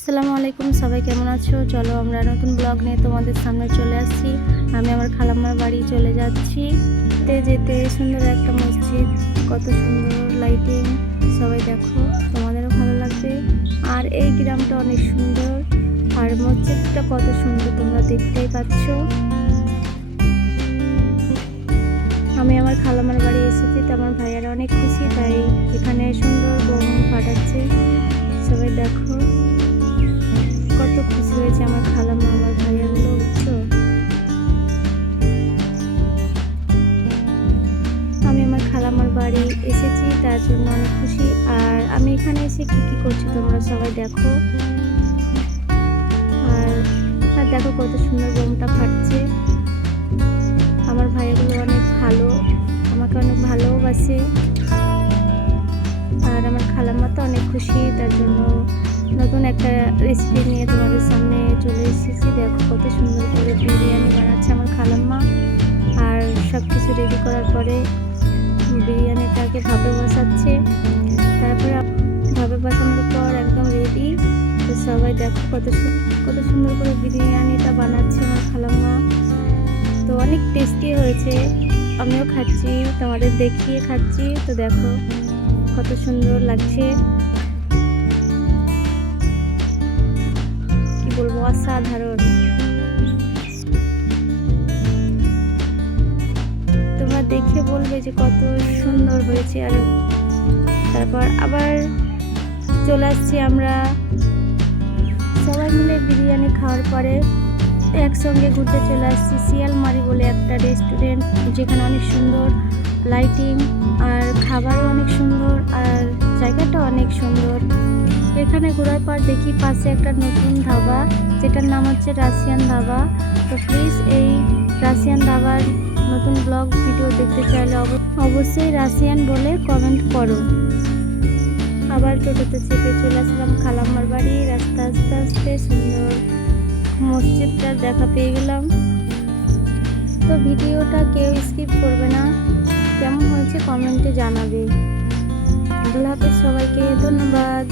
আসসালামু আলাইকুম, সবাই কেমন আছো? চলো আমরা নতুন ব্লগ নিয়ে তোমাদের সামনে চলে আসছি। আমি আমার খালাম্মার বাড়ি চলে যাচ্ছি। যেতে যেতে সুন্দর একটা মসজিদ, কত সুন্দর লাইটিং, সবাই দেখো, তোমাদেরও ভালো লাগবে। আর এই গ্রামটা অনেক সুন্দর, আর মসজিদটা কত সুন্দর তোমরা দেখতেই পাচ্ছ। আমি আমার খালাম্মার বাড়ি এসেছি, তো আমার ভাইয়ারা অনেক খুশি, তাই এখানে সুন্দর বোম ফাটাচ্ছে। সবাই দেখো কত খুশি হয়েছে আমার খালাম্মা, আমার ভাইয়াগুলো, বুঝছো? আমি আমার খালাম্মার বাড়ি এসেছি, তার জন্য অনেক খুশি। আর আমি এখানে এসে কি করছি তোমরা সবাই দেখো। আর দেখো কত সুন্দর বোমটা ফাটছে। আমার ভাইয়াগুলো অনেক ভালো, আমাকে অনেক ভালোবাসে। আর আমার খালাম্মা তো অনেক খুশি, তার জন্য নতুন একটা রেসিপি নিয়ে তোমাদের সামনে চলে এসেছি। দেখো কত সুন্দর করে বিরিয়ানি বানাচ্ছে আমার খালাম্মা। আর সব কিছু রেডি করার পরে বিরিয়ানিটাকে ভাপে বসাচ্ছে। তারপরে ভাপে বসানোর পর একদম রেডি। তো সবাই দেখো কত সুন্দর করে বিরিয়ানিটা বানাচ্ছে আমার খালাম্মা। তো অনেক টেস্টি হয়েছে, আমিও খাচ্ছি, তোমাদের দেখিয়ে খাচ্ছি। তো দেখো কত সুন্দর লাগছে, কি বলবো, অসাধারণ। তোমরা দেখে বলবে যে কত সুন্দর হয়েছে। আর তারপর আবার চলে আসছি আমরা সবাই মিলে বিরিয়ানি খাওয়ার পরে একসঙ্গে ঘুরতে চলে আসছি শিয়ালমারি বলে একটা রেস্টুরেন্ট, যেখানে অনেক সুন্দর লাইটিং, আর খাবারও অনেক সুন্দর, আর জায়গাটা অনেক সুন্দর। এখানে ঘোরার পর দেখি পাশে একটা নতুন ধাবা, যেটার নাম হচ্ছে রাশিয়ান ধাবা। তো প্লিজ এই রাশিয়ান ধাবার নতুন ব্লগ ভিডিও দেখতে চাইলে অবশ্যই রাশিয়ান বলে কমেন্ট করো। আবার টোটোতে চেপে চলে আসলাম খালাম্মার বাড়ি। রাস্তা আস্তে আস্তে সুন্দর মসজিদটার দেখা পেয়ে গেলাম। তো ভিডিওটা কেউ স্কিপ করবে না, কেমন হয়েছে কমেন্টে জানাবে। আল্লাহ হাফেজ, সবাইকে ধন্যবাদ।